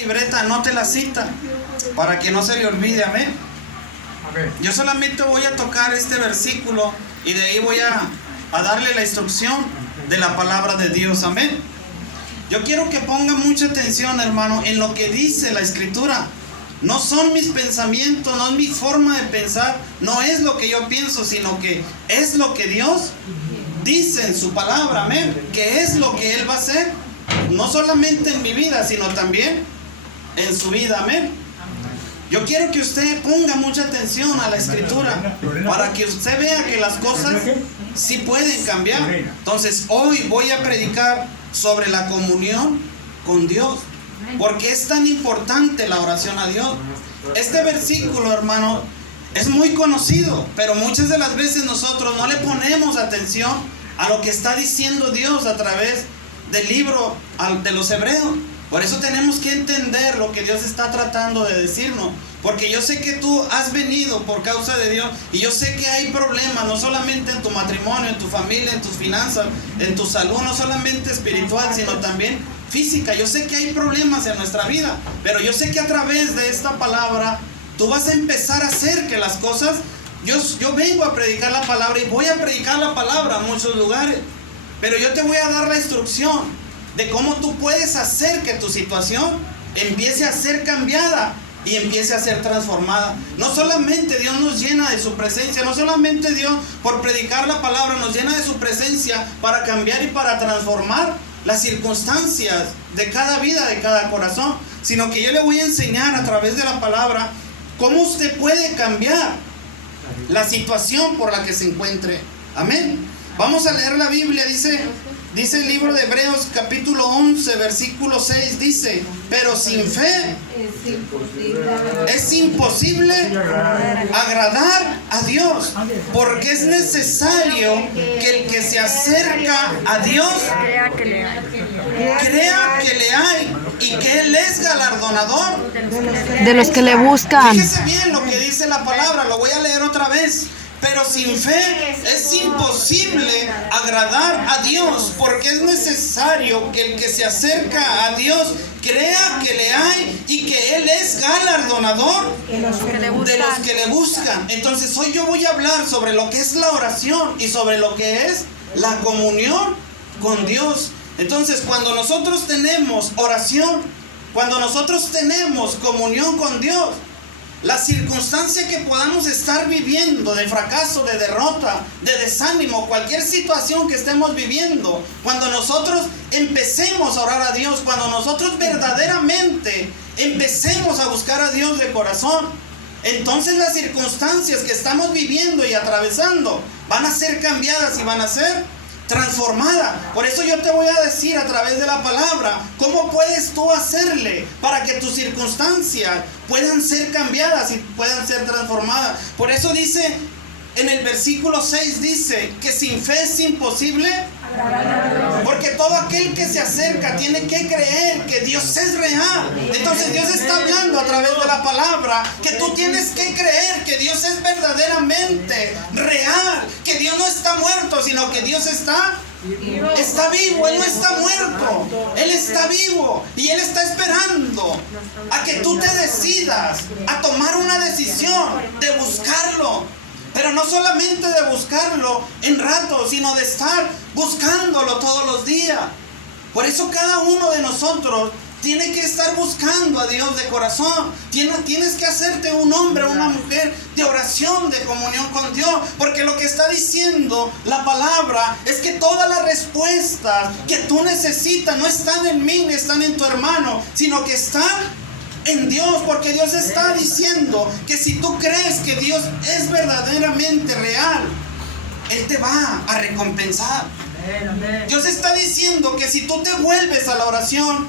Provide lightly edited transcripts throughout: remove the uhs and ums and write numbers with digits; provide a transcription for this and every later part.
libreta, anote la cita para que no se le olvide, amén. Yo solamente voy a tocar este versículo y de ahí voy a darle la instrucción de la palabra de Dios, amén. Yo quiero que ponga mucha atención, hermano, en lo que dice la Escritura. No son mis pensamientos, no es mi forma de pensar, no es lo que yo pienso, sino que es lo que Dios dice en su palabra, amén. Que es lo que Él va a hacer, no solamente en mi vida, sino también en su vida, amén. Yo quiero que usted ponga mucha atención a la Escritura para que usted vea que las cosas sí pueden cambiar. Entonces hoy voy a predicar sobre la comunión con Dios, porque es tan importante la oración a Dios. Este versículo, hermano, es muy conocido, pero muchas de las veces nosotros no le ponemos atención a lo que está diciendo Dios a través del libro de los Hebreos. Por eso tenemos que entender lo que Dios está tratando de decirnos, porque yo sé que tú has venido por causa de Dios, y yo sé que hay problemas, no solamente en tu matrimonio, en tu familia, en tus finanzas, en tu salud, no solamente espiritual, sino también física. Yo sé que hay problemas en nuestra vida, pero yo sé que a través de esta palabra tú vas a empezar a hacer que las cosas... Yo vengo a predicar la palabra y voy a predicar la palabra a muchos lugares, pero yo te voy a dar la instrucción de cómo tú puedes hacer que tu situación empiece a ser cambiada y empiece a ser transformada. No solamente Dios nos llena de su presencia, no solamente Dios por predicar la palabra nos llena de su presencia para cambiar y para transformar las circunstancias de cada vida, de cada corazón, sino que yo le voy a enseñar a través de la palabra cómo usted puede cambiar la situación por la que se encuentre. Amén. Vamos a leer la Biblia. Dice el libro de Hebreos capítulo 11 versículo 6, dice: pero sin fe es imposible agradar a Dios, porque es necesario que el que se acerca a Dios crea que le hay y que Él es galardonador de los que le buscan. Fíjese bien lo que dice la palabra, lo voy a leer otra vez. Pero sin fe es imposible agradar a Dios, porque es necesario que el que se acerca a Dios crea que le hay y que Él es galardonador de los que le buscan. Entonces hoy yo voy a hablar sobre lo que es la oración y sobre lo que es la comunión con Dios. Entonces cuando nosotros tenemos oración, cuando nosotros tenemos comunión con Dios, la circunstancia que podamos estar viviendo, de fracaso, de derrota, de desánimo, cualquier situación que estemos viviendo, cuando nosotros empecemos a orar a Dios, cuando nosotros verdaderamente empecemos a buscar a Dios de corazón, entonces las circunstancias que estamos viviendo y atravesando van a ser cambiadas y van a ser transformada. Por eso yo te voy a decir a través de la palabra cómo puedes tú hacerle para que tus circunstancias puedan ser cambiadas y puedan ser transformadas. Por eso dice en el versículo 6, dice que sin fe es imposible, porque todo aquel que se acerca tiene que creer que Dios es real. Entonces Dios está hablando a través de la palabra que tú tienes que creer que Dios es verdaderamente real, que Dios no está muerto, sino que Dios está vivo. Él no está muerto, Él está vivo y Él está esperando a que tú te decidas a tomar una decisión de buscarlo. Pero no solamente de buscarlo en rato, sino de estar buscándolo todos los días. Por eso cada uno de nosotros tiene que estar buscando a Dios de corazón. Tienes que hacerte un hombre o una mujer de oración, de comunión con Dios. Porque lo que está diciendo la palabra es que todas las respuestas que tú necesitas no están en mí, ni están en tu hermano, sino que están en Dios, porque Dios está diciendo que si tú crees que Dios es verdaderamente real, Él te va a recompensar. Dios está diciendo que si tú te vuelves a la oración,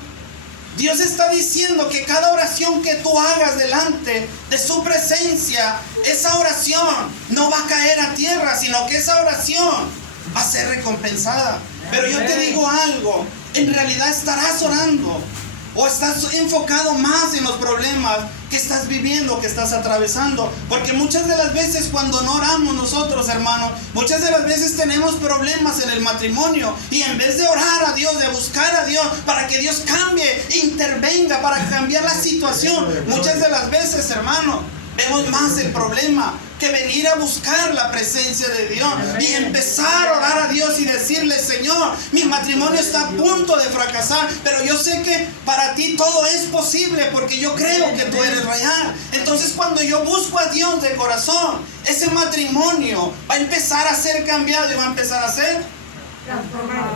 Dios está diciendo que cada oración que tú hagas delante de su presencia, esa oración no va a caer a tierra, sino que esa oración va a ser recompensada. Pero yo te digo algo, en realidad estarás orando, ¿O estás enfocado más en los problemas que estás viviendo, que estás atravesando? Porque muchas de las veces cuando no oramos nosotros, hermanos, muchas de las veces tenemos problemas en el matrimonio. Y en vez de orar a Dios, de buscar a Dios para que Dios cambie, intervenga, para cambiar la situación, muchas de las veces, hermanos, vemos más el problema que venir a buscar la presencia de Dios y empezar a orar a Dios y decirle: Señor, mi matrimonio está a punto de fracasar, pero yo sé que para ti todo es posible porque yo creo que tú eres real. Entonces, cuando yo busco a Dios de corazón, ese matrimonio va a empezar a ser cambiado y va a empezar a ser transformado.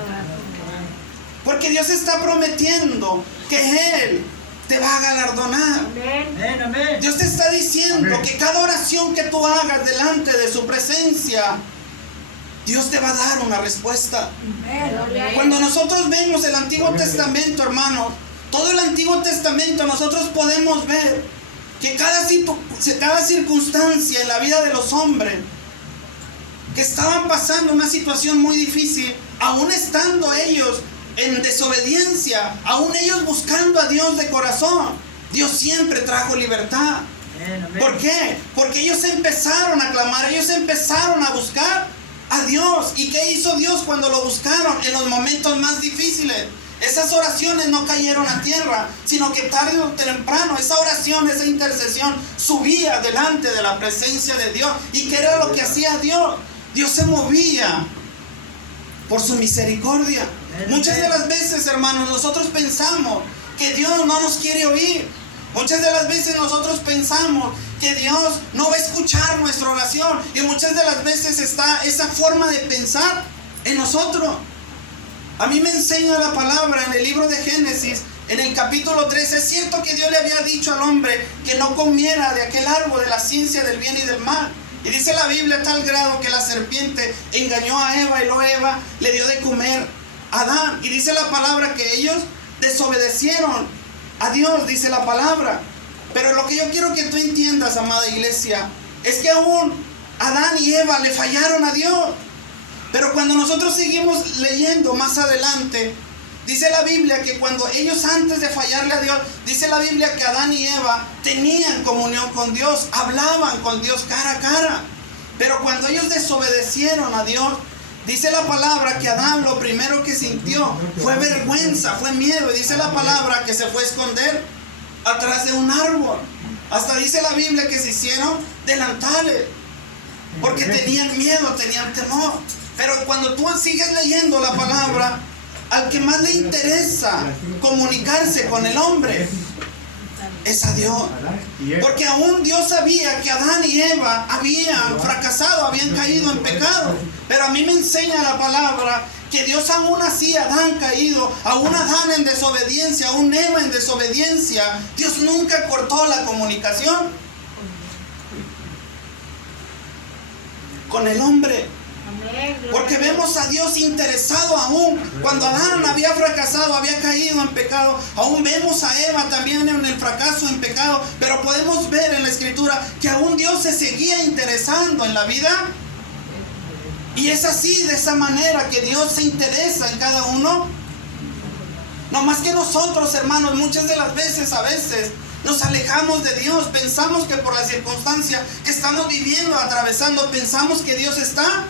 Porque Dios está prometiendo que Él te va a galardonar. Amén, amén. Dios te está diciendo que cada oración que tú hagas delante de su presencia, Dios te va a dar una respuesta. Cuando nosotros vemos el Antiguo Testamento, hermanos, todo el Antiguo Testamento, nosotros podemos ver que cada circunstancia en la vida de los hombres que estaban pasando una situación muy difícil, aún estando ellos en desobediencia, aún ellos buscando a Dios de corazón, Dios siempre trajo libertad. ¿Por qué? Porque ellos empezaron a clamar, ellos empezaron a buscar a Dios. ¿Y qué hizo Dios cuando lo buscaron en los momentos más difíciles? Esas oraciones no cayeron a tierra, sino que tarde o temprano esa oración, esa intercesión subía delante de la presencia de Dios. ¿Y qué era lo que hacía Dios? Dios se movía por su misericordia. Muchas de las veces, hermanos, nosotros pensamos que Dios no nos quiere oír. Muchas de las veces nosotros pensamos que Dios no va a escuchar nuestra oración. Y muchas de las veces está esa forma de pensar en nosotros. A mí me enseña la palabra en el libro de Génesis, en el capítulo 3. Es cierto que Dios le había dicho al hombre que no comiera de aquel árbol de la ciencia del bien y del mal. Y dice la Biblia a tal grado que la serpiente engañó a Eva y luego Eva le dio de comer a Adán. Y dice la palabra que ellos desobedecieron a Dios, dice la palabra. Pero lo que yo quiero que tú entiendas, amada iglesia, es que aún Adán y Eva le fallaron a Dios. Pero cuando nosotros seguimos leyendo más adelante, dice la Biblia que cuando ellos, antes de fallarle a Dios, dice la Biblia que Adán y Eva tenían comunión con Dios, hablaban con Dios cara a cara. Pero cuando ellos desobedecieron a Dios, dice la palabra que Adán lo primero que sintió fue vergüenza, fue miedo. Y dice la palabra que se fue a esconder atrás de un árbol. Hasta dice la Biblia que se hicieron delantales, porque tenían miedo, tenían temor. Pero cuando tú sigues leyendo la palabra, al que más le interesa comunicarse con el hombre es a Dios. Porque aún Dios sabía que Adán y Eva habían fracasado, habían caído en pecado. Pero a mí me enseña la palabra que Dios aún así, Adán caído, aún Adán en desobediencia, aún Eva en desobediencia, Dios nunca cortó la comunicación con el hombre. Porque vemos a Dios interesado aún. Cuando Adán había fracasado, había caído en pecado, aún vemos a Eva también en el fracaso, en pecado. Pero podemos ver en la Escritura que aún Dios se seguía interesando en la vida. Y es así, de esa manera, que Dios se interesa en cada uno. No más que nosotros, hermanos, muchas de las veces, a veces nos alejamos de Dios. Pensamos que por la circunstancia que estamos viviendo, atravesando, pensamos que Dios está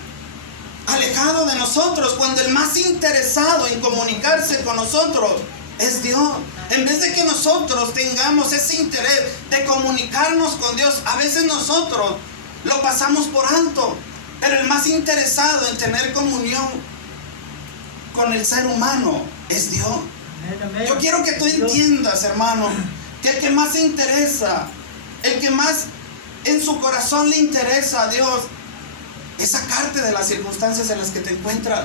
alejado de nosotros, cuando el más interesado en comunicarse con nosotros es Dios. En vez de que nosotros tengamos ese interés de comunicarnos con Dios, a veces nosotros lo pasamos por alto. Pero el más interesado en tener comunión con el ser humano es Dios. Yo quiero que tú entiendas, hermano, que el que más se interesa, el que más en su corazón le interesa a Dios, es sacarte de las circunstancias en las que te encuentras.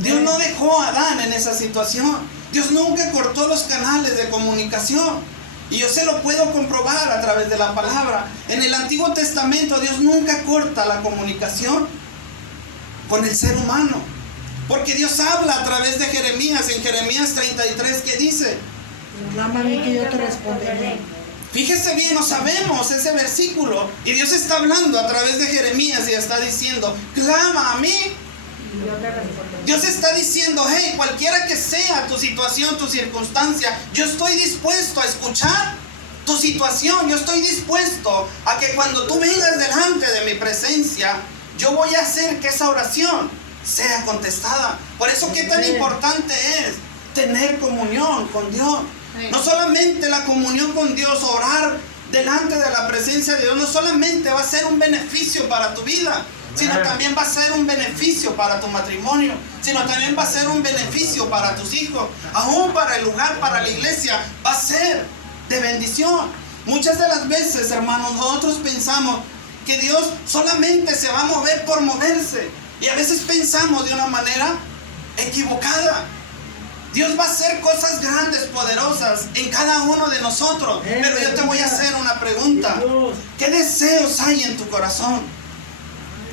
Dios no dejó a Adán en esa situación. Dios nunca cortó los canales de comunicación. Y yo se lo puedo comprobar a través de la palabra. En el Antiguo Testamento Dios nunca corta la comunicación con el ser humano. Porque Dios habla a través de Jeremías, en Jeremías 33, que dice: clama a mí que yo te responderé. Fíjese bien, no sabemos ese versículo. Y Dios está hablando a través de Jeremías y está diciendo: clama a mí Dios está diciendo, hey, cualquiera que sea tu situación, tu circunstancia, yo estoy dispuesto a escuchar tu situación. Yo estoy dispuesto a que cuando tú vengas delante de mi presencia, yo voy a hacer que esa oración sea contestada. Por eso, qué tan importante es tener comunión con Dios. No solamente la comunión con Dios, orar delante de la presencia de Dios, no solamente va a ser un beneficio para tu vida, sino también va a ser un beneficio para tu matrimonio, sino también va a ser un beneficio para tus hijos, aún para el lugar, para la iglesia, va a ser de bendición. Muchas de las veces, hermanos, nosotros pensamos que Dios solamente se va a mover por moverse, y a veces pensamos de una manera equivocada. Dios va a hacer cosas grandes, poderosas en cada uno de nosotros. Pero yo te voy a hacer una pregunta. ¿Qué deseos hay en tu corazón?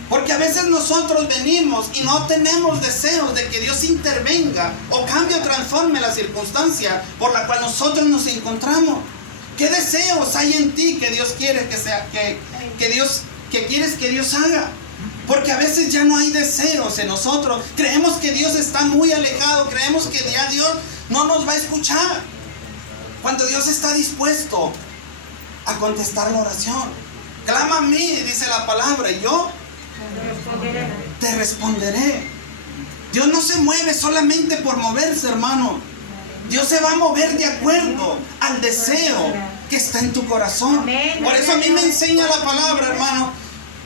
Porque a veces nosotros venimos y no tenemos deseos de que Dios intervenga o cambie o transforme la circunstancia por la cual nosotros nos encontramos. ¿Qué deseos hay en ti que Dios quiere que quieres que Dios haga? Porque a veces ya no hay deseos en nosotros. Creemos que Dios está muy alejado. Creemos que ya Dios no nos va a escuchar. Cuando Dios está dispuesto a contestar la oración. Clama a mí, dice la palabra, y yo te responderé. Dios no se mueve solamente por moverse, hermano. Dios se va a mover de acuerdo al deseo que está en tu corazón. Por eso a mí me enseña la palabra, hermano.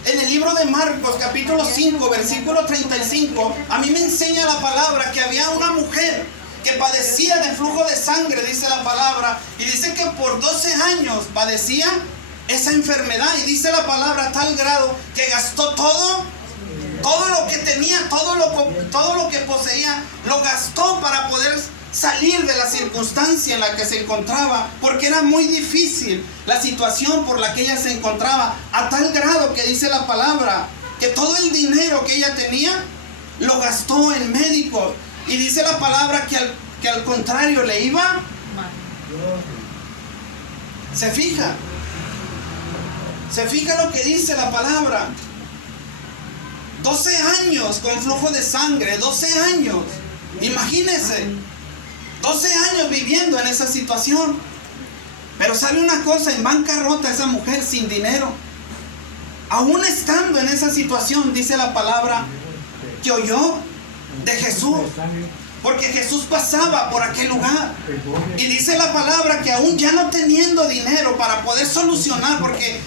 En el libro de Marcos, capítulo 5, versículo 35, a mí me enseña la palabra que había una mujer que padecía de flujo de sangre, dice la palabra, y dice que por 12 años padecía esa enfermedad, y dice la palabra a tal grado que gastó todo lo que tenía, todo lo que poseía, lo gastó para poder salir de la circunstancia en la que se encontraba, porque era muy difícil la situación por la que ella se encontraba, a tal grado que dice la palabra que todo el dinero que ella tenía lo gastó en médicos, y dice la palabra que al contrario le iba. ¿Se fija lo que dice la palabra? 12 años con flujo de sangre, 12 años, imagínense, 12 años viviendo en esa situación. Pero sabe una cosa, en bancarrota esa mujer, sin dinero, aún estando en esa situación, dice la palabra que oyó de Jesús, porque Jesús pasaba por aquel lugar, y dice la palabra que aún ya no teniendo dinero para poder solucionar, porque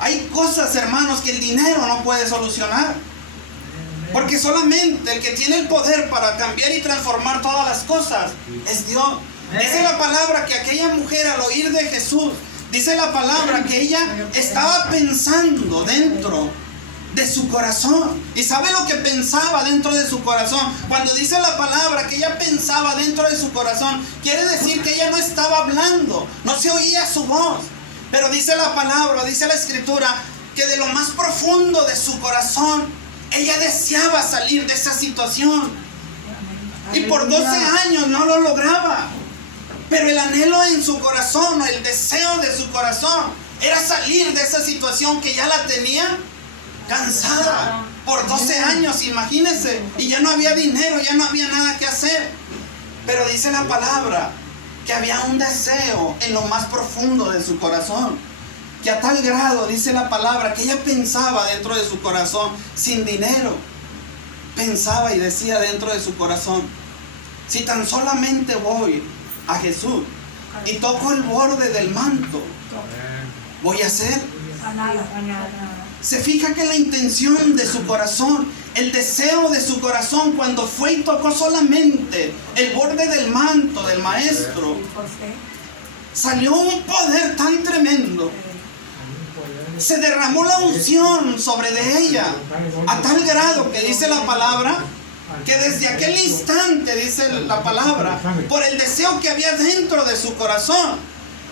hay cosas, hermanos, que el dinero no puede solucionar, porque solamente el que tiene el poder para cambiar y transformar todas las cosas es Dios. Dice la palabra que aquella mujer, al oír de Jesús, dice la palabra que ella estaba pensando dentro de su corazón. ¿Y sabe lo que pensaba dentro de su corazón? Cuando dice la palabra que ella pensaba dentro de su corazón, quiere decir que ella no estaba hablando, no se oía su voz. Pero dice la palabra, dice la escritura, que de lo más profundo de su corazón, ella deseaba salir de esa situación. Y por 12 años no lo lograba. Pero el anhelo en su corazón, o el deseo de su corazón, era salir de esa situación que ya la tenía cansada. Por 12 años, imagínense. Y ya no había dinero, ya no había nada que hacer. Pero dice la palabra que había un deseo en lo más profundo de su corazón. Que a tal grado, dice la palabra, que ella pensaba dentro de su corazón, sin dinero, pensaba y decía dentro de su corazón: si tan solamente voy a Jesús y toco el borde del manto, voy a hacer. Se fija que la intención de su corazón, el deseo de su corazón, cuando fue y tocó solamente el borde del manto del maestro, salió un poder tan tremendo. Se derramó la unción sobre de ella, a tal grado que dice la palabra que desde aquel instante, dice la palabra, por el deseo que había dentro de su corazón,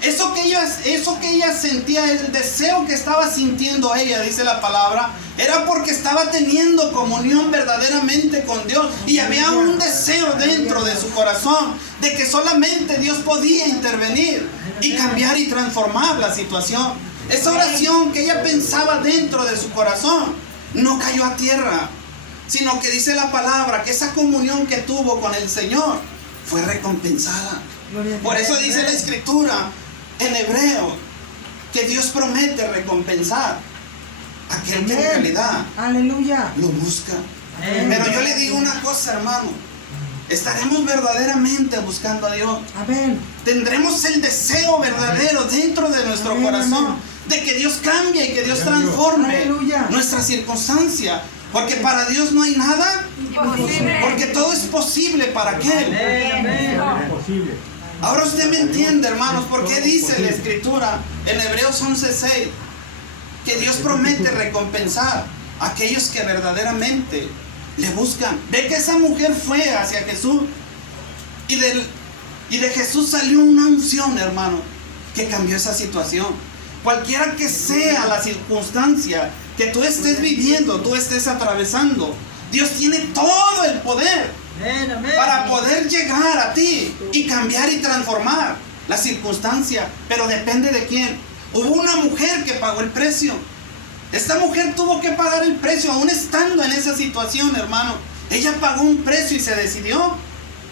eso que ella sentía, el deseo que estaba sintiendo ella, dice la palabra, era porque estaba teniendo comunión verdaderamente con Dios, y había un deseo dentro de su corazón de que solamente Dios podía intervenir y cambiar y transformar la situación. Esa oración que ella pensaba dentro de su corazón no cayó a tierra, sino que dice la palabra que esa comunión que tuvo con el Señor fue recompensada. Por eso dice la Escritura en hebreo que Dios promete recompensar a aquel que en realidad Aleluya. lo busca. Amén. Pero yo le digo una cosa, hermano, estaremos verdaderamente buscando a Dios. Amén. Tendremos el deseo verdadero dentro de nuestro Amén, corazón amén. de que Dios cambie y que Dios transforme Aleluya. nuestra circunstancia. Porque para Dios no hay nada, porque todo es posible para aquel. Posible. Ahora usted me entiende, hermanos, por qué dice la Escritura en Hebreos 11:6 que Dios promete recompensar a aquellos que verdaderamente le buscan. Ve que esa mujer fue hacia Jesús y de Jesús salió una unción, hermano, que cambió esa situación. Cualquiera que sea la circunstancia que tú estés viviendo, tú estés atravesando, Dios tiene todo el poder para poder llegar a ti y cambiar y transformar la circunstancia. Pero depende de quién. Hubo una mujer que pagó el precio. Esta mujer tuvo que pagar el precio aún estando en esa situación, hermano. Ella pagó un precio y se decidió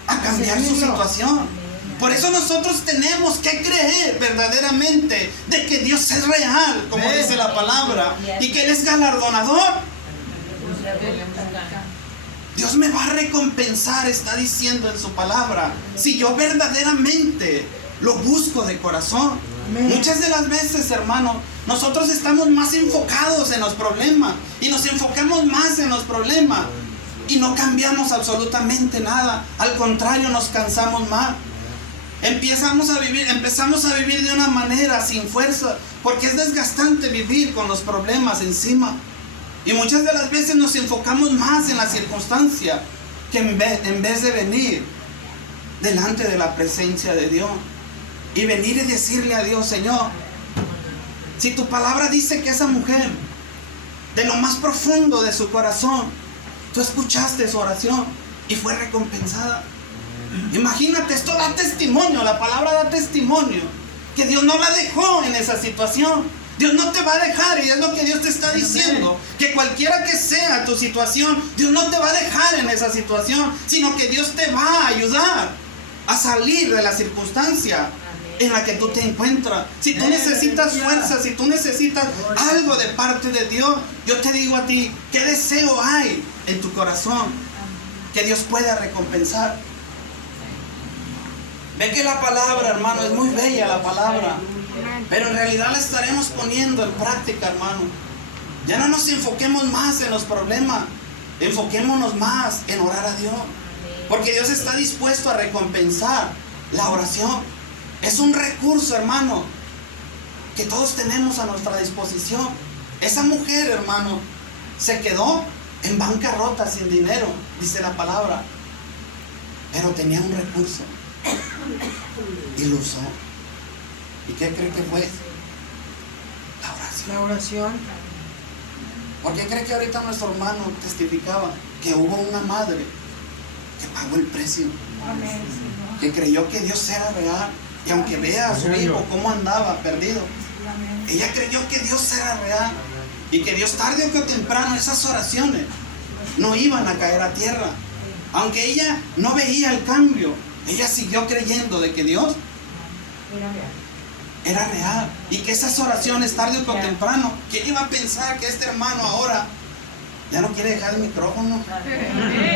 a cambiar su situación. Por eso nosotros tenemos que creer verdaderamente de que Dios es real, como dice la palabra, y que Él es galardonador. Dios me va a recompensar, está diciendo en su palabra, si yo verdaderamente lo busco de corazón. Muchas de las veces, hermano, nosotros estamos más enfocados en los problemas y nos enfocamos más en los problemas y no cambiamos absolutamente nada. Al contrario, nos cansamos más. Empezamos a vivir de una manera sin fuerza, porque es desgastante vivir con los problemas encima. Y muchas de las veces nos enfocamos más en la circunstancia que en vez de venir delante de la presencia de Dios y venir y decirle a Dios: Señor, si tu palabra dice que esa mujer, de lo más profundo de su corazón, tú escuchaste su oración y fue recompensada. Imagínate, esto da testimonio, la palabra da testimonio que Dios no la dejó en esa situación. Dios no te va a dejar, y es lo que Dios te está diciendo, que cualquiera que sea tu situación, Dios no te va a dejar en esa situación, sino que Dios te va a ayudar a salir de la circunstancia en la que tú te encuentras. Si tú necesitas fuerza, si tú necesitas algo de parte de Dios, yo te digo a ti, ¿qué deseo hay en tu corazón que Dios pueda recompensar? Ve que la palabra, hermano, es muy bella la palabra, pero en realidad la estaremos poniendo en práctica, hermano. Ya no nos enfoquemos más en los problemas, enfoquémonos más en orar a Dios, porque Dios está dispuesto a recompensar la oración. Es un recurso, hermano, que todos tenemos a nuestra disposición. Esa mujer, hermano, se quedó en bancarrota, sin dinero, dice la palabra, pero tenía un recurso y lo usó. ¿Y qué cree que fue? La oración. La oración. ¿Por qué cree que ahorita nuestro hermano testificaba que hubo una madre que pagó el precio? Que creyó que Dios era real, y aunque vea a su hijo cómo andaba perdido, ella creyó que Dios era real y que Dios, tarde o que temprano, esas oraciones no iban a caer a tierra. Aunque ella no veía el cambio, ella siguió creyendo de que Dios era real y que esas oraciones, tarde o temprano, ¿quién iba a pensar que este hermano ahora ya no quiere dejar el micrófono?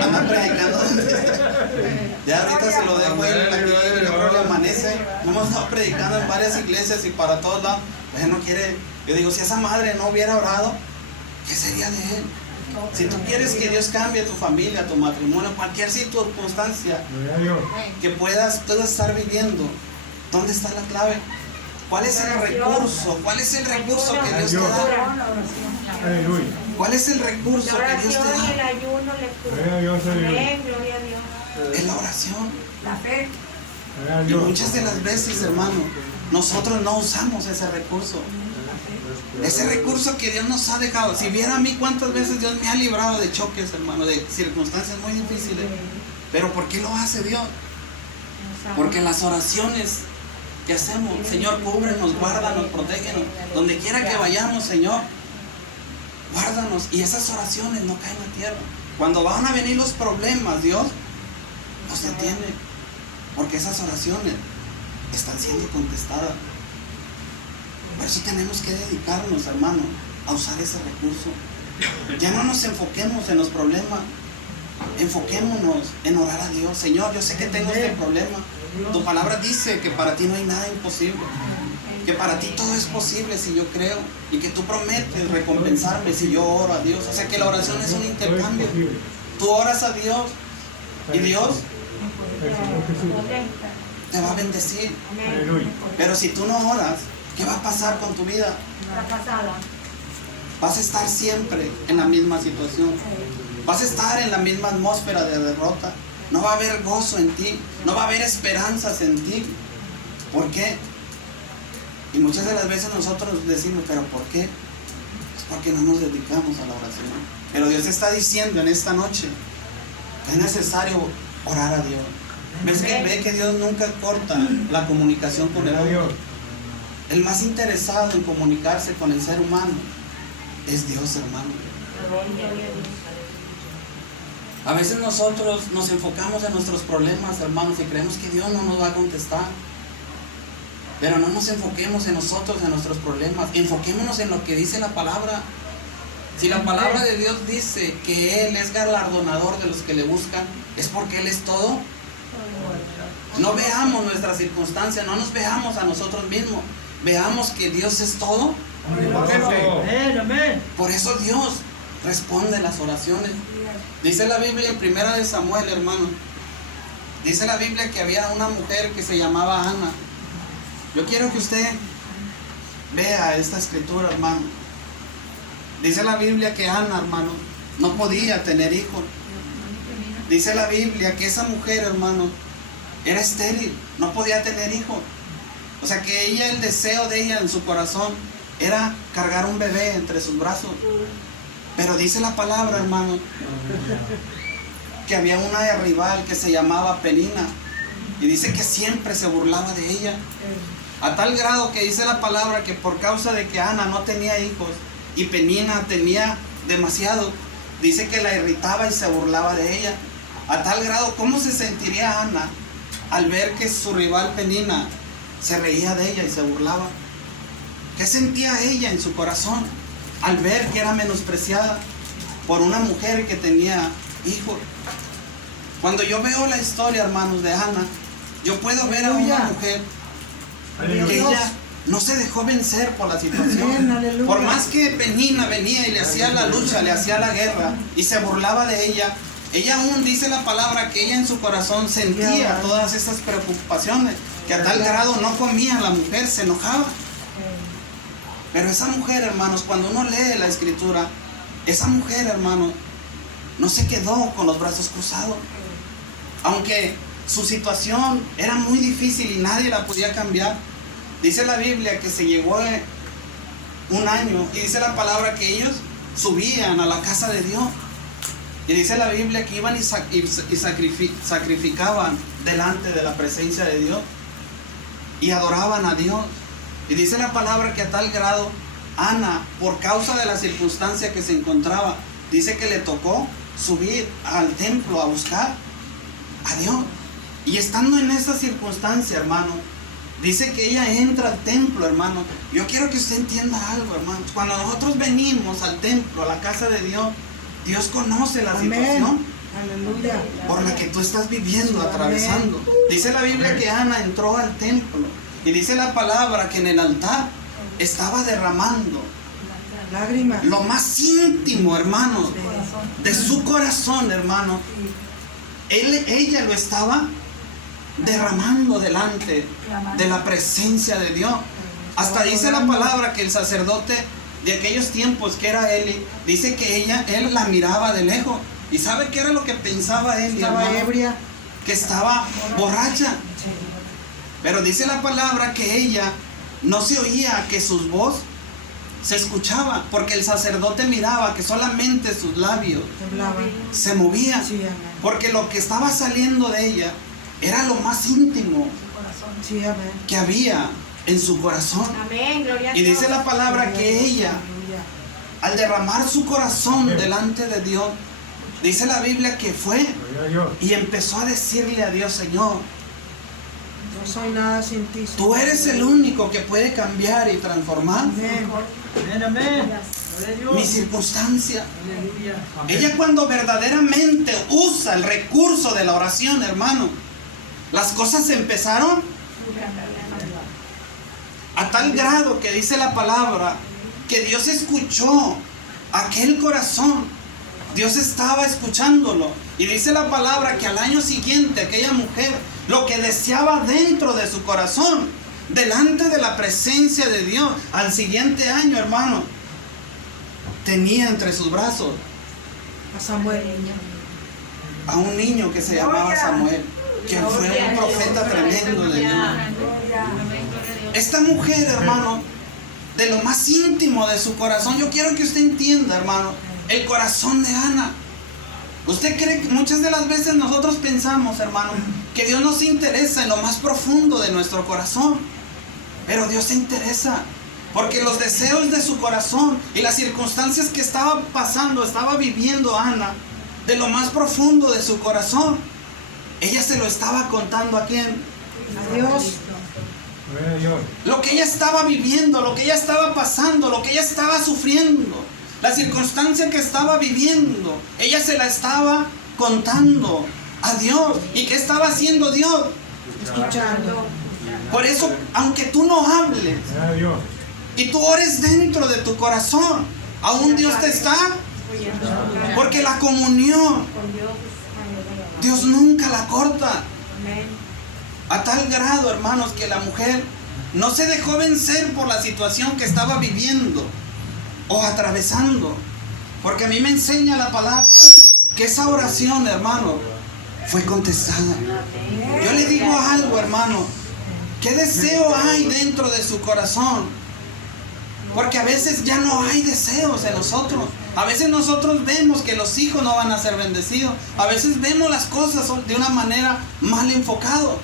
Anda predicando. Ya ahorita se lo dejo él aquí, yo creo que le amanece. Hemos estado predicando en varias iglesias y para todos lados. Él no quiere. Yo digo, si esa madre no hubiera orado, ¿qué sería de él? Si tú quieres que Dios cambie tu familia, tu matrimonio, cualquier circunstancia que puedas estar viviendo, ¿dónde está la clave? ¿Cuál es el recurso? ¿Cuál es el recurso que Dios te da? ¿Cuál es el recurso que Dios te da? El ayuno, lectura. Amén, gloria a Dios. Es la oración. La fe. Y muchas de las veces, hermano, nosotros no usamos ese recurso. Ese recurso que Dios nos ha dejado. Si viera a mí cuántas veces Dios me ha librado de choques, hermano, de circunstancias muy difíciles. Pero ¿por qué lo hace Dios? Porque en las oraciones que hacemos, Señor, cúbrenos, guárdanos, protégenos. Donde quiera que vayamos, Señor, guárdanos. Y esas oraciones no caen a tierra. Cuando van a venir los problemas, Dios los detiene, porque esas oraciones están siendo contestadas. Por eso tenemos que dedicarnos, hermano, a usar ese recurso. Ya no nos enfoquemos en los problemas, enfoquémonos en orar a Dios. Señor, yo sé que tengo este problema. Tu palabra dice que para ti no hay nada imposible, que para ti todo es posible si yo creo, y que tú prometes recompensarme si yo oro a Dios. O sea que la oración es un intercambio. Tú oras a Dios y Dios te va a bendecir. Pero si tú no oras, ¿qué va a pasar con tu vida? Vas a estar siempre en la misma situación. Vas a estar en la misma atmósfera de derrota. No va a haber gozo en ti. No va a haber esperanzas en ti. ¿Por qué? Y muchas de las veces nosotros decimos, ¿pero por qué? Es porque no nos dedicamos a la oración. Pero Dios está diciendo en esta noche que es necesario orar a Dios. Ve que Dios nunca corta la comunicación con el hombre. El más interesado en comunicarse con el ser humano es Dios, hermano. A veces nosotros nos enfocamos en nuestros problemas, hermanos, y creemos que Dios no nos va a contestar. Pero no nos enfoquemos en nosotros, en nuestros problemas. Enfoquémonos en lo que dice la palabra. Si la palabra de Dios dice que Él es galardonador de los que le buscan, es porque Él es todo. No veamos nuestras circunstancias, no nos veamos a nosotros mismos. Veamos que Dios es todo. Por eso Dios responde las oraciones. Dice la Biblia en 1 Samuel, hermano. Dice la Biblia que había una mujer que se llamaba Ana. Yo quiero que usted vea esta escritura, hermano. Dice la Biblia que Ana, hermano, no podía tener hijos. Dice la Biblia que esa mujer, hermano, era estéril, no podía tener hijos. O sea que ella, el deseo de ella en su corazón era cargar un bebé entre sus brazos. Pero dice la palabra, hermano, que había una rival que se llamaba Penina. Y dice que siempre se burlaba de ella. A tal grado que dice la palabra que por causa de que Ana no tenía hijos y Penina tenía demasiado, dice que la irritaba y se burlaba de ella. A tal grado, ¿cómo se sentiría Ana al ver que su rival Penina se reía de ella y se burlaba? ¿Qué sentía ella en su corazón al ver que era menospreciada por una mujer que tenía hijos? Cuando yo veo la historia, hermanos, de Ana, yo puedo ver a una mujer que ella no se dejó vencer por la situación. Por más que Penina venía y le hacía la lucha, le hacía la guerra y se burlaba de ella, ella aún dice la palabra que ella en su corazón sentía todas esas preocupaciones, que a tal grado no comía la mujer, se enojaba. Pero esa mujer, hermanos, cuando uno lee la escritura, esa mujer, hermano, no se quedó con los brazos cruzados. Aunque su situación era muy difícil y nadie la podía cambiar. Dice la Biblia que se llegó un año y dice la palabra que ellos subían a la casa de Dios. Y dice la Biblia que iban y sacrificaban delante de la presencia de Dios y adoraban a Dios. Y dice la palabra que a tal grado Ana, por causa de la circunstancia que se encontraba, dice que le tocó subir al templo a buscar a Dios. Y estando en esa circunstancia, hermano, dice que ella entra al templo, hermano. Yo quiero que usted entienda algo, hermano. Cuando nosotros venimos al templo, a la casa de Dios, Dios conoce la situación por la que tú estás viviendo, atravesando. Dice la Biblia que Ana entró al templo y dice la palabra que en el altar estaba derramando lágrimas, lo más íntimo, hermano, de su corazón, hermano. Ella lo estaba derramando delante de la presencia de Dios. Hasta dice la palabra que el sacerdote de aquellos tiempos, que era Eli, dice que él la miraba de lejos. ¿Y sabe qué era lo que pensaba Eli? Estaba ebria, que estaba borracha. Pero dice la palabra que ella no se oía, que su voz se escuchaba, porque el sacerdote miraba que solamente sus labios se movían, porque lo que estaba saliendo de ella era lo más íntimo que había en su corazón. Y dice la palabra que ella, al derramar su corazón delante de Dios, Dice la Biblia que fue Gloria a Dios. y empezó a decirle a Dios: Señor, No soy nada sin ti. tú eres el único que puede cambiar y transformar Amén. Amén, amén. Gloria a Dios. mi circunstancia. Aleluya. Ella, cuando verdaderamente usa el recurso de la oración, hermano, las cosas empezaron a tal grado que dice la palabra que Dios escuchó aquel corazón. Dios estaba escuchándolo. Y dice la palabra que al año siguiente aquella mujer, lo que deseaba dentro de su corazón, delante de la presencia de Dios, al siguiente año, hermano, tenía entre sus brazos A Samuel. a un niño que se llamaba Samuel, que fue un profeta tremendo de Dios. Esta mujer, hermano, de lo más íntimo de su corazón, yo quiero que usted entienda, hermano, el corazón de Ana. Usted cree que muchas de las veces nosotros pensamos, hermano, que Dios no se interesa en lo más profundo de nuestro corazón, pero Dios se interesa, porque los deseos de su corazón y las circunstancias que estaba pasando, estaba viviendo Ana, de lo más profundo de su corazón, ella se lo estaba contando a quién. A Dios. Gloria a Dios. Lo que ella estaba viviendo, lo que ella estaba pasando, lo que ella estaba sufriendo, la circunstancia que estaba viviendo, ella se la estaba contando a Dios. ¿Y qué estaba haciendo Dios? Escuchando. Por eso, aunque tú no hables Gloria a Dios. y tú ores dentro de tu corazón, aún Dios te está, porque la comunión Dios nunca la corta. A tal grado, hermanos, que la mujer no se dejó vencer por la situación que estaba viviendo o atravesando, porque a mí me enseña la palabra que esa oración, hermano, fue contestada. Yo le digo algo, hermano, ¿qué deseo hay dentro de su corazón? Porque a veces ya no hay deseos en nosotros. A veces nosotros vemos que los hijos no van a ser bendecidos. A veces vemos las cosas de una manera mal enfocado.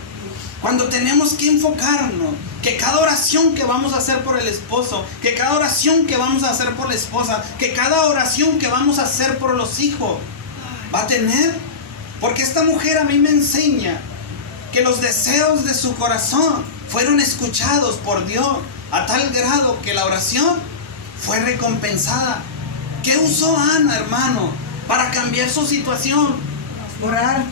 Cuando tenemos que enfocarnos, que cada oración que vamos a hacer por el esposo, que cada oración que vamos a hacer por la esposa, que cada oración que vamos a hacer por los hijos, va a tener, porque esta mujer a mí me enseña que los deseos de su corazón fueron escuchados por Dios a tal grado que la oración fue recompensada. ¿Qué usó Ana, hermano, para cambiar su situación? Orar.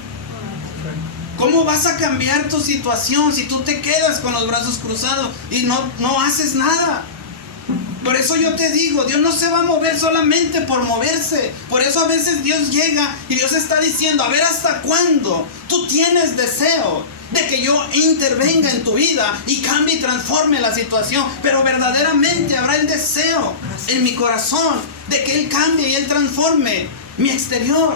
¿Cómo vas a cambiar tu situación si tú te quedas con los brazos cruzados y no haces nada? Por eso yo te digo, Dios no se va a mover solamente por moverse. Por eso a veces Dios llega y Dios está diciendo: a ver, ¿hasta cuándo tú tienes deseo de que yo intervenga en tu vida y cambie y transforme la situación? Pero verdaderamente habrá el deseo en mi corazón de que Él cambie y Él transforme mi exterior.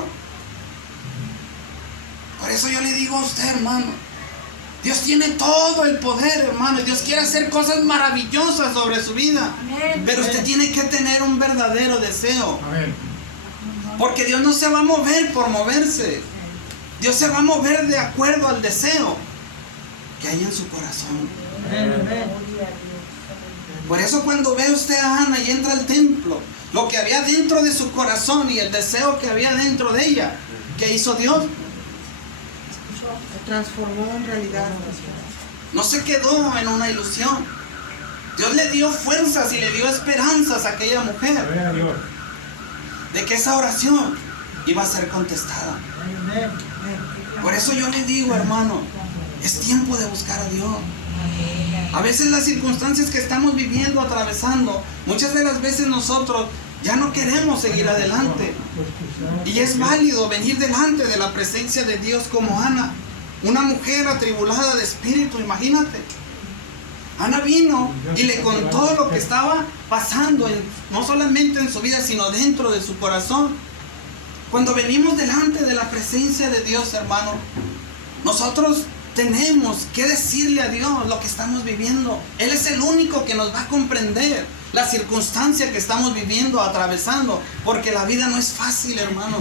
Por eso yo le digo a usted, hermano, Dios tiene todo el poder, hermano. Dios quiere hacer cosas maravillosas sobre su vida. Pero usted tiene que tener un verdadero deseo. Amén. Porque Dios no se va a mover por moverse. Dios se va a mover de acuerdo al deseo que hay en su corazón. Amén, amén. Por eso cuando ve usted a Ana y entra al templo, lo que había dentro de su corazón y el deseo que había dentro de ella, ¿qué hizo Dios? Se transformó en realidad. No se quedó en una ilusión. Dios le dio fuerzas y le dio esperanzas a aquella mujer Gloria a Dios. de que esa oración iba a ser contestada. Amén. Por eso yo le digo, hermano, es tiempo de buscar a Dios. A veces las circunstancias que estamos viviendo, atravesando, muchas de las veces nosotros ya no queremos seguir adelante. Y es válido venir delante de la presencia de Dios como Ana, una mujer atribulada de espíritu, imagínate. Ana vino y le contó lo que estaba pasando, no solamente en su vida, sino dentro de su corazón. Cuando venimos delante de la presencia de Dios, hermano, nosotros tenemos que decirle a Dios lo que estamos viviendo. Él es el único que nos va a comprender la circunstancia que estamos viviendo, atravesando, porque la vida no es fácil, hermano.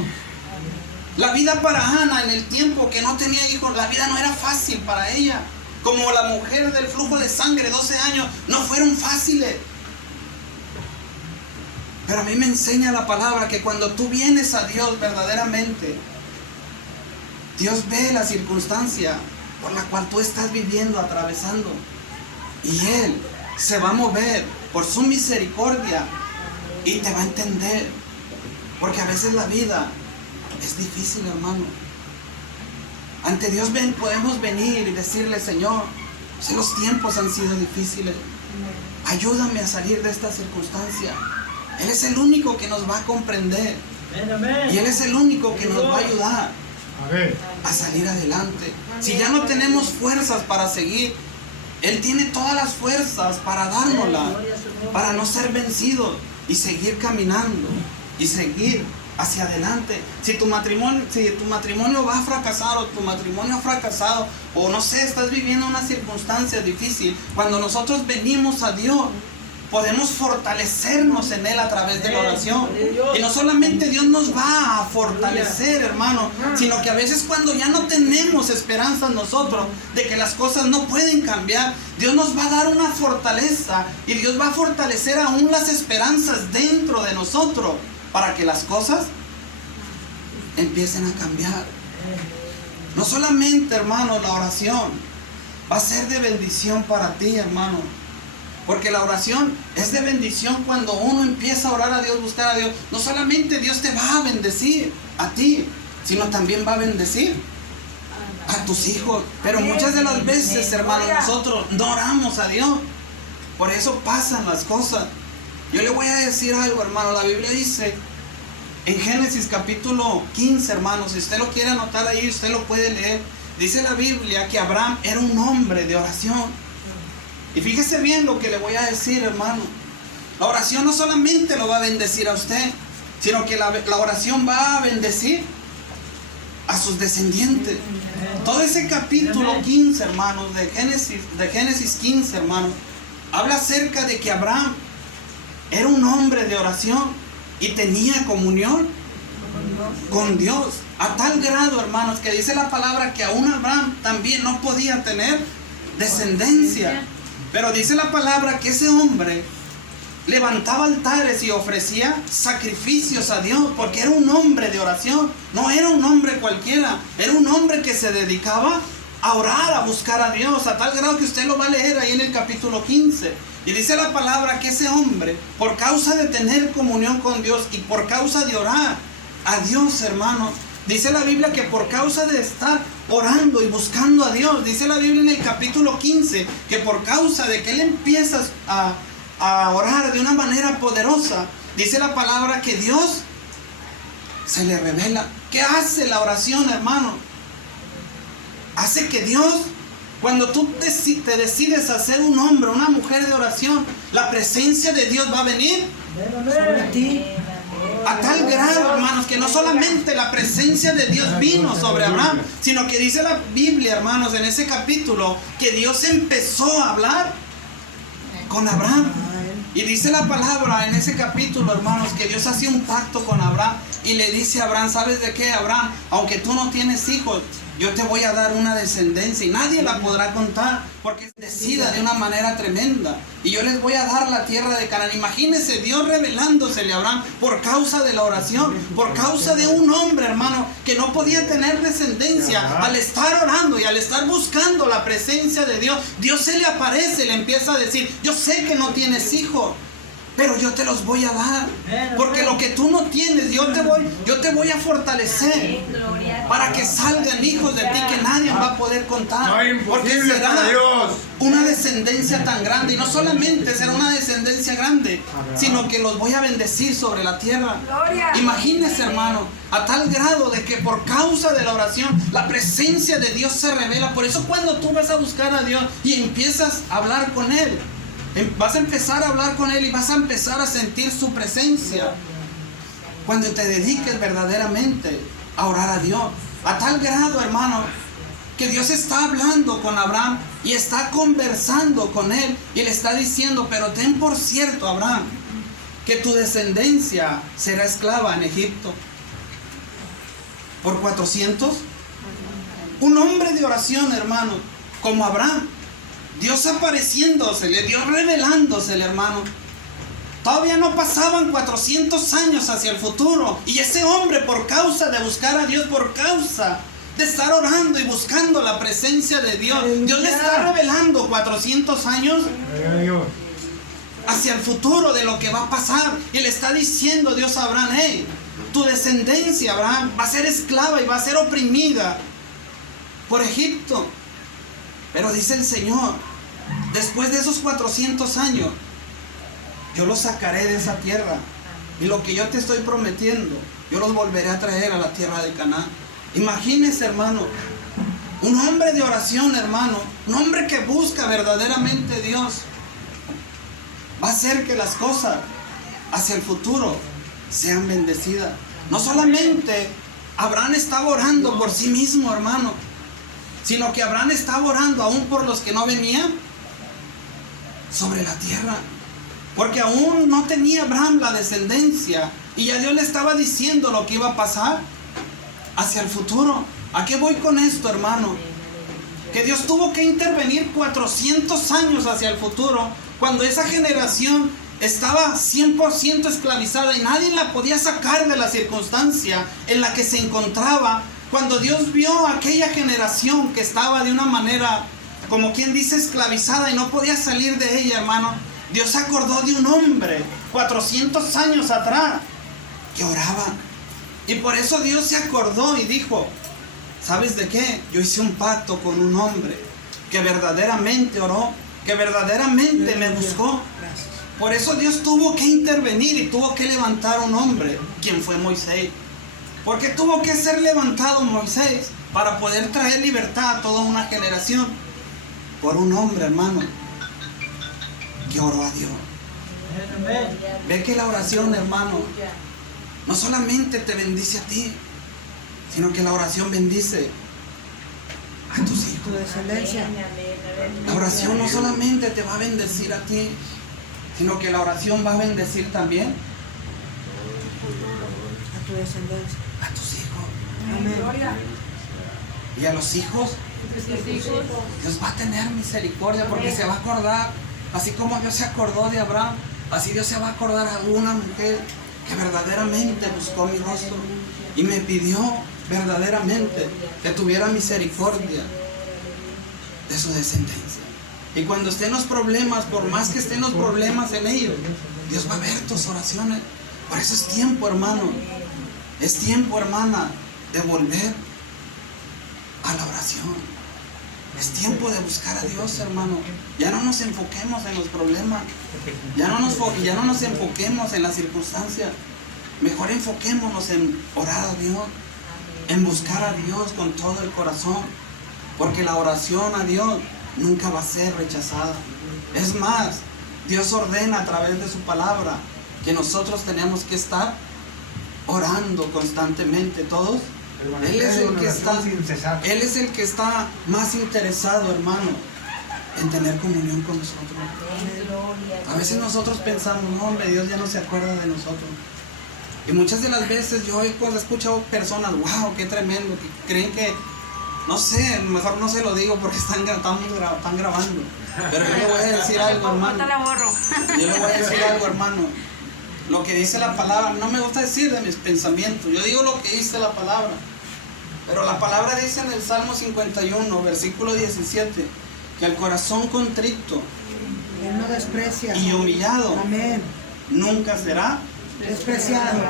La vida para Ana en el tiempo que no tenía hijos, la vida no era fácil para ella. Como la mujer del flujo de sangre, 12 años, no fueron fáciles. Pero a mí me enseña la palabra que cuando tú vienes a Dios verdaderamente, Dios ve la circunstancia por la cual tú estás viviendo, atravesando. Y Él se va a mover por su misericordia y te va a entender. Porque a veces la vida es difícil, hermano. Ante Dios podemos venir y decirle: Señor, si los tiempos han sido difíciles, ayúdame a salir de esta circunstancia. Él es el único que nos va a comprender. Y Él es el único que nos va a ayudar a salir adelante. Si ya no tenemos fuerzas para seguir, Él tiene todas las fuerzas para dárnoslas, para no ser vencidos y seguir caminando y seguir hacia adelante. Si tu matrimonio va a fracasar, o tu matrimonio ha fracasado, o no sé, estás viviendo una circunstancia difícil, cuando nosotros venimos a Dios, podemos fortalecernos en Él a través de la oración. Y no solamente Dios nos va a fortalecer, hermano, sino que a veces cuando ya no tenemos esperanza en nosotros de que las cosas no pueden cambiar, Dios nos va a dar una fortaleza, y Dios va a fortalecer aún las esperanzas dentro de nosotros para que las cosas empiecen a cambiar. No solamente, hermano, la oración va a ser de bendición para ti, hermano. Porque la oración es de bendición cuando uno empieza a orar a Dios, buscar a Dios. No solamente Dios te va a bendecir a ti, sino también va a bendecir a tus hijos. Pero muchas de las veces, hermanos, nosotros no oramos a Dios. Por eso pasan las cosas. Yo le voy a decir algo, hermano. La Biblia dice en Génesis capítulo 15, hermano. Si usted lo quiere anotar ahí, usted lo puede leer. Dice la Biblia que Abraham era un hombre de oración. Y fíjese bien lo que le voy a decir, hermano. La oración no solamente lo va a bendecir a usted, sino que la oración va a bendecir a sus descendientes. Todo ese capítulo 15, hermanos, de Génesis 15, hermanos, habla acerca de que Abraham era un hombre de oración y tenía comunión con Dios. A tal grado, hermanos, que dice la palabra que aún Abraham también no podía tener descendencia. Pero dice la palabra que ese hombre levantaba altares y ofrecía sacrificios a Dios, porque era un hombre de oración. No era un hombre cualquiera, era un hombre que se dedicaba a orar, a buscar a Dios, a tal grado que usted lo va a leer ahí en el capítulo 15. Y dice la palabra que ese hombre, por causa de tener comunión con Dios y por causa de orar a Dios, hermano, dice la Biblia que por causa de estar orando y buscando a Dios, dice la Biblia en el capítulo 15, que por causa de que él empieza a orar de una manera poderosa, dice la palabra que Dios se le revela. ¿Qué hace la oración, hermano? Hace que Dios, cuando tú te decides a ser un hombre, una mujer de oración, la presencia de Dios va a venir sobre ti. A tal grado, hermanos, que no solamente la presencia de Dios vino sobre Abraham, sino que dice la Biblia, hermanos, en ese capítulo, que Dios empezó a hablar con Abraham. Y dice la palabra en ese capítulo, hermanos, que Dios hacía un pacto con Abraham y le dice a Abraham: ¿sabes de qué, Abraham? Aunque tú no tienes hijos, yo te voy a dar una descendencia y nadie la podrá contar, porque es bendecida de una manera tremenda. Y yo les voy a dar la tierra de Canaán. Imagínense Dios revelándosele a Abraham por causa de la oración, por causa de un hombre, hermano, que no podía tener descendencia. Al estar orando y al estar buscando la presencia de Dios, Dios se le aparece, le empieza a decir: yo sé que no tienes hijos, pero yo te los voy a dar, porque lo que tú no tienes, yo te voy a fortalecer para que salgan hijos de ti que nadie va a poder contar. No hay Porque imposible será para Dios. una descendencia tan grande, y no solamente será una descendencia grande, sino que los voy a bendecir sobre la tierra. Imagínese, hermano, a tal grado de que por causa de la oración la presencia de Dios se revela. Por eso cuando tú vas a buscar a Dios y empiezas a hablar con Él, vas a empezar a hablar con Él y vas a empezar a sentir su presencia cuando te dediques verdaderamente a orar a Dios. A tal grado, hermano, que Dios está hablando con Abraham y está conversando con él y le está diciendo: pero ten por cierto, Abraham, que tu descendencia será esclava en Egipto por 400. Un hombre de oración, hermano, como Abraham, Dios apareciéndosele, Dios revelándosele, hermano. Todavía no pasaban 400 años hacia el futuro. Y ese hombre, por causa de buscar a Dios, por causa de estar orando y buscando la presencia de Dios, Dios le está revelando 400 años Gloria a Dios. hacia el futuro de lo que va a pasar. Y le está diciendo Dios a Abraham: hey, tu descendencia, Abraham, va a ser esclava y va a ser oprimida por Egipto. Pero dice el Señor, después de esos 400 años, yo los sacaré de esa tierra. Y lo que yo te estoy prometiendo, yo los volveré a traer a la tierra de Canaán. Imagínese, hermano, un hombre de oración, hermano, un hombre que busca verdaderamente a Dios, va a hacer que las cosas hacia el futuro sean bendecidas. No solamente Abraham estaba orando por sí mismo, hermano, sino que Abraham estaba orando aún por los que no venían sobre la tierra. Porque aún no tenía Abraham la descendencia, y ya Dios le estaba diciendo lo que iba a pasar hacia el futuro. ¿A qué voy con esto, hermano? Que Dios tuvo que intervenir 400 años hacia el futuro, cuando esa generación estaba 100% esclavizada y nadie la podía sacar de la circunstancia en la que se encontraba. Cuando Dios vio a aquella generación que estaba de una manera, como quien dice, esclavizada y no podía salir de ella, hermano, Dios se acordó de un hombre 400 años atrás que oraba. Y por eso Dios se acordó y dijo: ¿sabes de qué? Yo hice un pacto con un hombre que verdaderamente oró, que verdaderamente me buscó. Por eso Dios tuvo que intervenir y tuvo que levantar un hombre, quien fue Moisés. Porque tuvo que ser levantado Moisés para poder traer libertad a toda una generación. Por un hombre, hermano, que oró a Dios. Ve que la oración, hermano, no solamente te bendice a ti, sino que la oración bendice a tus hijos. Tu descendencia. La oración no solamente te va a bendecir a ti, sino que la oración va a bendecir también A tu descendencia. a tus hijos. Amén. Y a los hijos, Dios va a tener misericordia, porque se va a acordar, así como Dios se acordó de Abraham, así Dios se va a acordar a una mujer que verdaderamente buscó mi rostro y me pidió verdaderamente que tuviera misericordia de su descendencia. Y cuando estén los problemas, por más que estén los problemas en ellos, Dios va a ver tus oraciones. Por eso es tiempo, hermano, es tiempo, hermana, de volver a la oración. Es tiempo de buscar a Dios, hermano. Ya no nos enfoquemos en los problemas, ya no nos enfoquemos en las circunstancias. Mejor enfoquémonos en orar a Dios, en buscar a Dios con todo el corazón, porque la oración a Dios nunca va a ser rechazada. Es más, Dios ordena a través de su palabra que nosotros tenemos que estar orando constantemente todos. Él es el que está más interesado, hermano, en tener comunión con nosotros. A veces nosotros pensamos: no, hombre, Dios ya no se acuerda de nosotros. Y muchas de las veces yo he escuchado personas: wow, qué tremendo, que creen que, no sé, mejor no se lo digo porque están grabando. Pero yo le voy a decir algo, hermano. Yo le voy a decir algo, hermano. Lo que dice la palabra, no me gusta decir de mis pensamientos, yo digo lo que dice la palabra. Pero la palabra dice en el Salmo 51, versículo 17, que el corazón contrito Él no desprecia. y humillado Amén. nunca será Despreciado.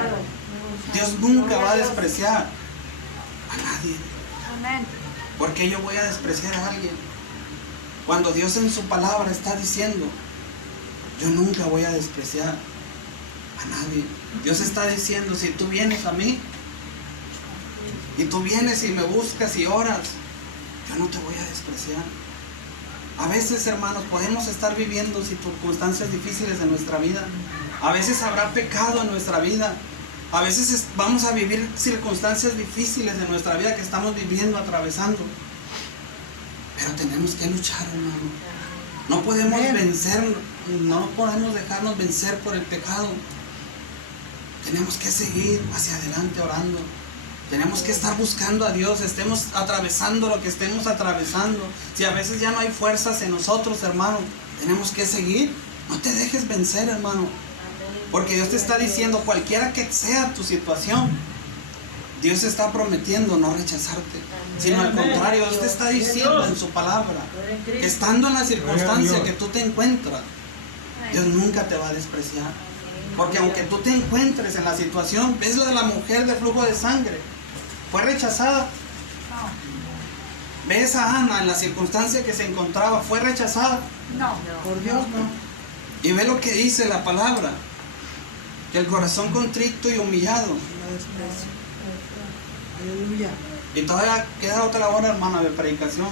Dios nunca va a despreciar a nadie. ¿Por qué yo voy a despreciar a alguien? Cuando Dios en su palabra está diciendo: yo nunca voy a despreciar a nadie. Dios está diciendo: si tú vienes a mí, y tú vienes y me buscas y oras, yo no te voy a despreciar. A veces, hermanos, podemos estar viviendo circunstancias difíciles en nuestra vida. A veces habrá pecado en nuestra vida. A veces vamos a vivir circunstancias difíciles en nuestra vida que estamos viviendo, atravesando. Pero tenemos que luchar, hermano. No podemos vencer, no podemos dejarnos vencer por el pecado. Tenemos que seguir hacia adelante orando. Tenemos que estar buscando a Dios, estemos atravesando lo que estemos atravesando. Si a veces ya no hay fuerzas en nosotros, hermano, tenemos que seguir. No te dejes vencer, hermano. Porque Dios te está diciendo, cualquiera que sea tu situación, Dios está prometiendo no rechazarte, sino al contrario, Dios te está diciendo en su palabra que estando en la circunstancia que tú te encuentras, Dios nunca te va a despreciar. Porque aunque tú te encuentres en la situación, ves la de la mujer de flujo de sangre, fue rechazada. Ves a Ana en la circunstancia que se encontraba, fue rechazada. Por Dios no. Y ve lo que dice la palabra, que el corazón contrito y humillado. No desprecia. Aleluya. Y todavía queda otra hora, hermana, de predicación.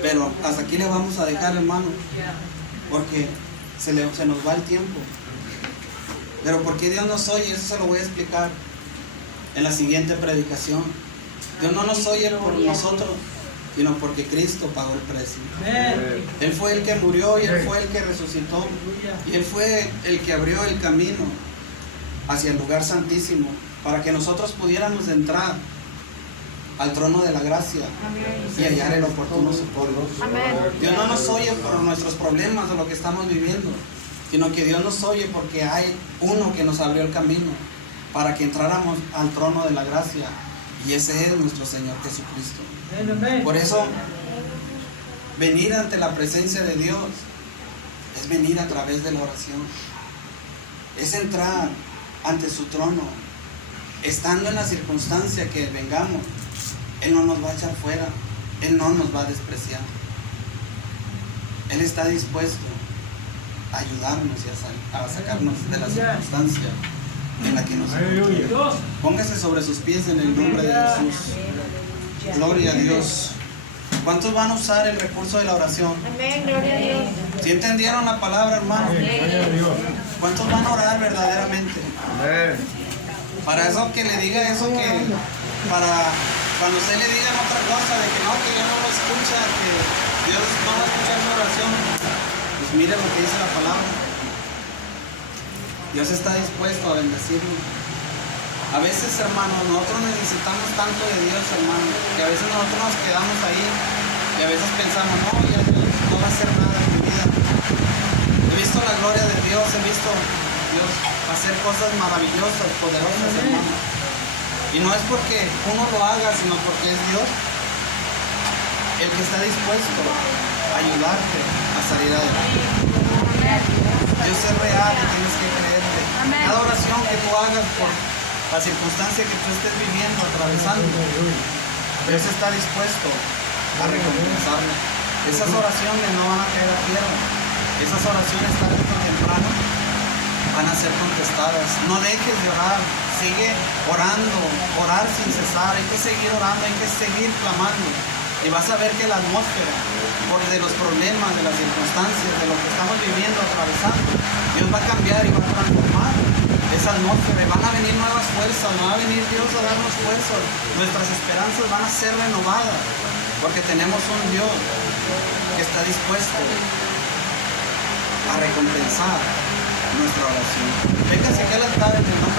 Pero hasta aquí le vamos a dejar, hermano, porque se nos va el tiempo. Pero ¿por qué Dios nos oye? Eso se lo voy a explicar en la siguiente predicación. Dios no nos oye por nosotros, sino porque Cristo pagó el precio. Él fue el que murió y Él fue el que resucitó. Y Él fue el que abrió el camino hacia el lugar santísimo para que nosotros pudiéramos entrar al trono de la gracia y hallar el oportuno socorro. Dios no nos oye por nuestros problemas o lo que estamos viviendo, sino que Dios nos oye porque hay uno que nos abrió el camino para que entráramos al trono de la gracia, y ese es nuestro Señor Jesucristo. Por eso, venir ante la presencia de Dios es venir a través de la oración, es entrar ante su trono, estando en la circunstancia que vengamos. Él no nos va a echar fuera, Él no nos va a despreciar. Él está dispuesto a ayudarnos y a sacarnos de la circunstancia en la que nos encontramos. Póngase sobre sus pies en el nombre de Jesús. Gloria a Dios. ¿Cuántos van a usar el recurso de la oración? Amén, gloria a Dios. ¿Sí entendieron la palabra, hermano? ¿Cuántos van a orar verdaderamente? Para eso que le diga eso, que para cuando usted le digan otra cosa de que no, que Dios no lo escucha, que Dios no va a escuchar su oración, pues mire lo que dice la palabra. Dios está dispuesto a bendecirlo. A veces, hermanos, nosotros necesitamos tanto de Dios, hermanos, que a veces nosotros nos quedamos ahí y a veces pensamos, no, ya Dios no va a hacer nada en mi vida. He visto la gloria de Dios, he visto Dios hacer cosas maravillosas, poderosas, hermanos. Y no es porque uno lo haga, sino porque es Dios el que está dispuesto a ayudarte a salir adelante. Dios es real y tienes que creerte. Cada oración que tú hagas por la circunstancia que tú estés viviendo, atravesando, Dios está dispuesto a recompensarlo. Esas oraciones no van a caer a tierra. Esas oraciones tarde o temprano van a ser contestadas. No dejes de orar. Sigue orando, orar sin cesar. Hay que seguir orando, hay que seguir clamando. Y vas a ver que la atmósfera, de los problemas, de las circunstancias, de lo que estamos viviendo, atravesando, Dios va a cambiar y va a transformar esa atmósfera. Y van a venir nuevas fuerzas, va a venir Dios a darnos fuerzas. Nuestras esperanzas van a ser renovadas, porque tenemos un Dios que está dispuesto a recompensar nuestra oración. Véngase aquí al altar en el nombre